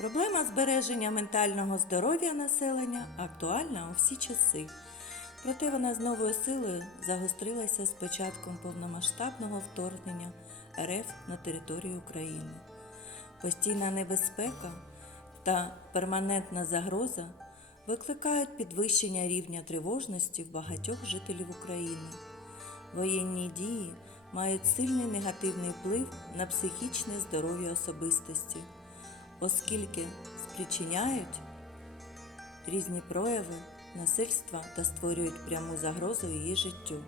Проблема збереження ментального здоров'я населення актуальна у всі часи. Проте вона з новою силою загострилася з початком повномасштабного вторгнення РФ на територію України. Постійна небезпека та перманентна загроза викликають підвищення рівня тривожності в багатьох жителів України. Воєнні дії мають сильний негативний вплив на психічне здоров'я особистості, оскільки спричиняють різні прояви насильства та створюють пряму загрозу її життю.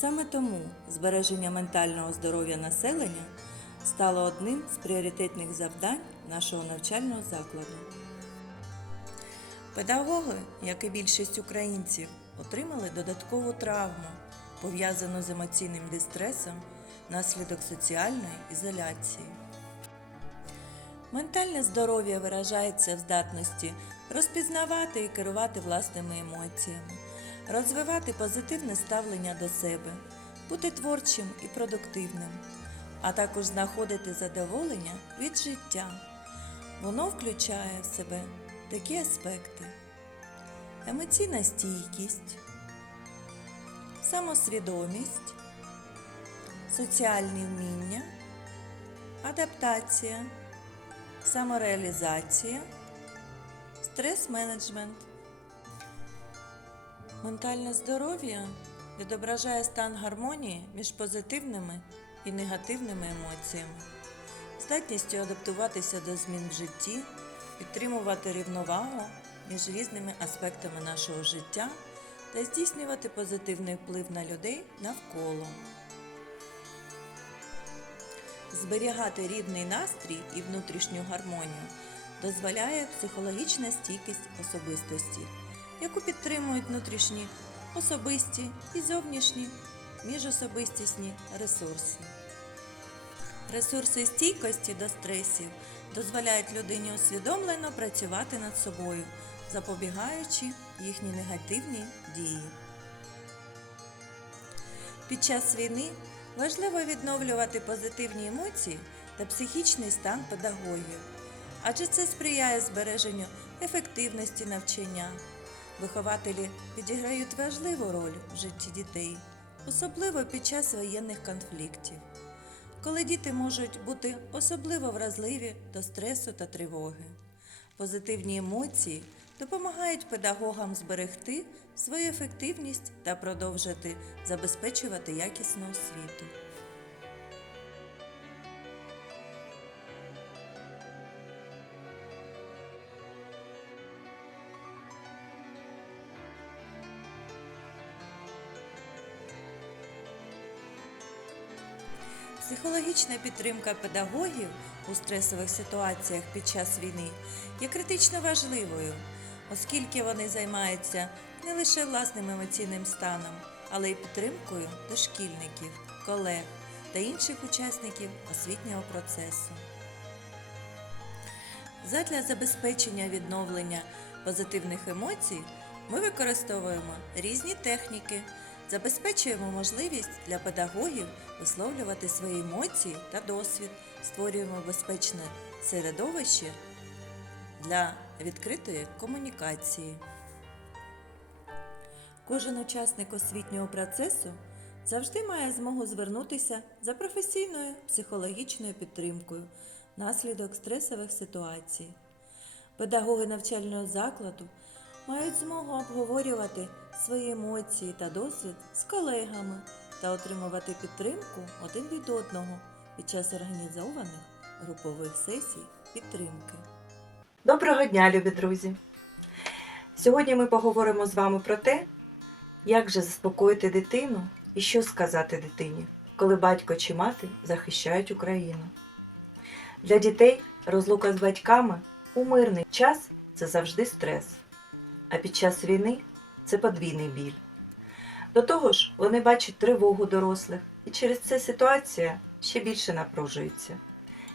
Саме тому збереження ментального здоров'я населення стало одним з пріоритетних завдань нашого навчального закладу. Педагоги, як і більшість українців, отримали додаткову травму, пов'язану з емоційним дистресом внаслідок соціальної ізоляції. Ментальне здоров'я виражається в здатності розпізнавати і керувати власними емоціями, розвивати позитивне ставлення до себе, бути творчим і продуктивним, а також знаходити задоволення від життя. Воно включає в себе такі аспекти: емоційна стійкість, самосвідомість, соціальні вміння, адаптація, самореалізація, стрес-менеджмент. Ментальне здоров'я відображає стан гармонії між позитивними і негативними емоціями, здатністю адаптуватися до змін в житті, підтримувати рівновагу між різними аспектами нашого життя та здійснювати позитивний вплив на людей навколо. Зберігати рівний настрій і внутрішню гармонію дозволяє психологічна стійкість особистості, яку підтримують внутрішні особисті і зовнішні міжособистісні ресурси. Ресурси стійкості до стресів дозволяють людині усвідомлено працювати над собою, запобігаючи їхні негативні дії. Під час війни важливо відновлювати позитивні емоції та психічний стан педагогів, адже це сприяє збереженню ефективності навчання. Вихователі відіграють важливу роль в житті дітей, особливо під час воєнних конфліктів, коли діти можуть бути особливо вразливі до стресу та тривоги. Позитивні емоції допомагають педагогам зберегти свою ефективність та продовжити забезпечувати якісну освіту. Психологічна підтримка педагогів у стресових ситуаціях під час війни є критично важливою, оскільки вони займаються не лише власним емоційним станом, але й підтримкою дошкільників, колег та інших учасників освітнього процесу. Задля забезпечення відновлення позитивних емоцій ми використовуємо різні техніки, забезпечуємо можливість для педагогів висловлювати свої емоції та досвід, створюємо безпечне середовище для відкритої комунікації. Кожен учасник освітнього процесу завжди має змогу звернутися за професійною психологічною підтримкою внаслідок стресових ситуацій. Педагоги навчального закладу мають змогу обговорювати свої емоції та досвід з колегами та отримувати підтримку один від одного під час організованих групових сесій підтримки. Доброго дня, любі друзі! Сьогодні ми поговоримо з вами про те, як же заспокоїти дитину і що сказати дитині, коли батько чи мати захищають Україну. Для дітей розлука з батьками у мирний час це завжди стрес, а під час війни це подвійний біль. До того ж, вони бачать тривогу дорослих, і через це ситуація ще більше напружується.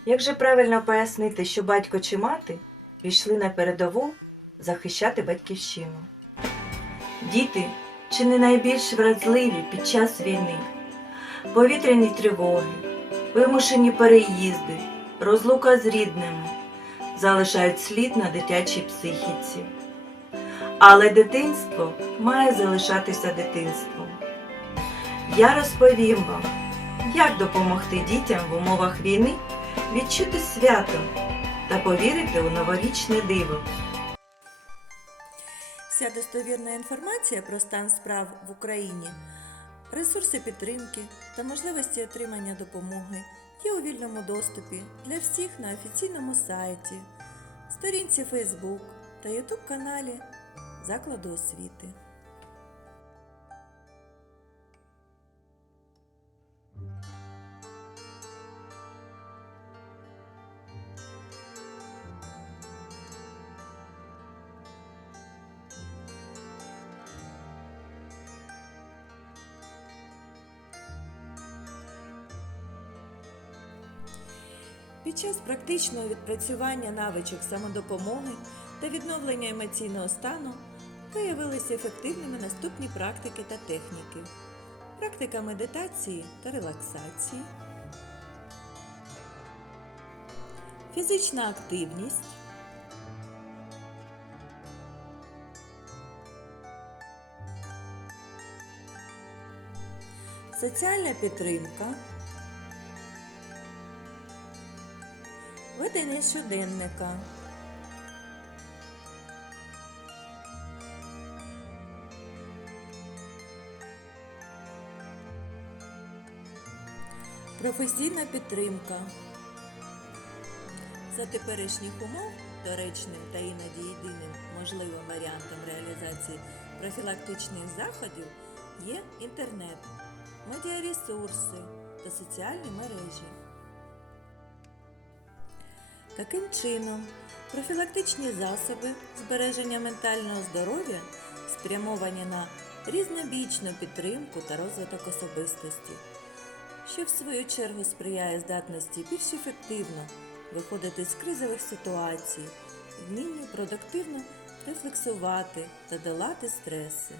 Як же правильно пояснити, що батько чи мати пішли на передову захищати батьківщину? Діти чи не найбільш вразливі під час війни, повітряні тривоги, вимушені переїзди, розлука з рідними, залишають слід на дитячій психіці. Але дитинство має залишатися дитинством. Я розповім вам, як допомогти дітям в умовах війни відчути свято та повірити у новорічне диво. Вся достовірна інформація про стан справ в Україні, ресурси підтримки та можливості отримання допомоги є у вільному доступі для всіх на офіційному сайті, сторінці Facebook та YouTube каналі Закладу освіти. Під час практичного відпрацювання навичок самодопомоги та відновлення емоційного стану виявилися ефективними наступні практики та техніки. Практика медитації та релаксації, фізична активність, соціальна підтримка. Ведення щоденника. Професійна підтримка. За теперішніх умов доречним та іноді єдиним можливим варіантом реалізації профілактичних заходів є інтернет, медіаресурси та соціальні мережі. Таким чином, профілактичні засоби збереження ментального здоров'я спрямовані на різнобічну підтримку та розвиток особистості, що в свою чергу сприяє здатності більш ефективно виходити з кризових ситуацій, вмінню продуктивно рефлексувати та долати стреси.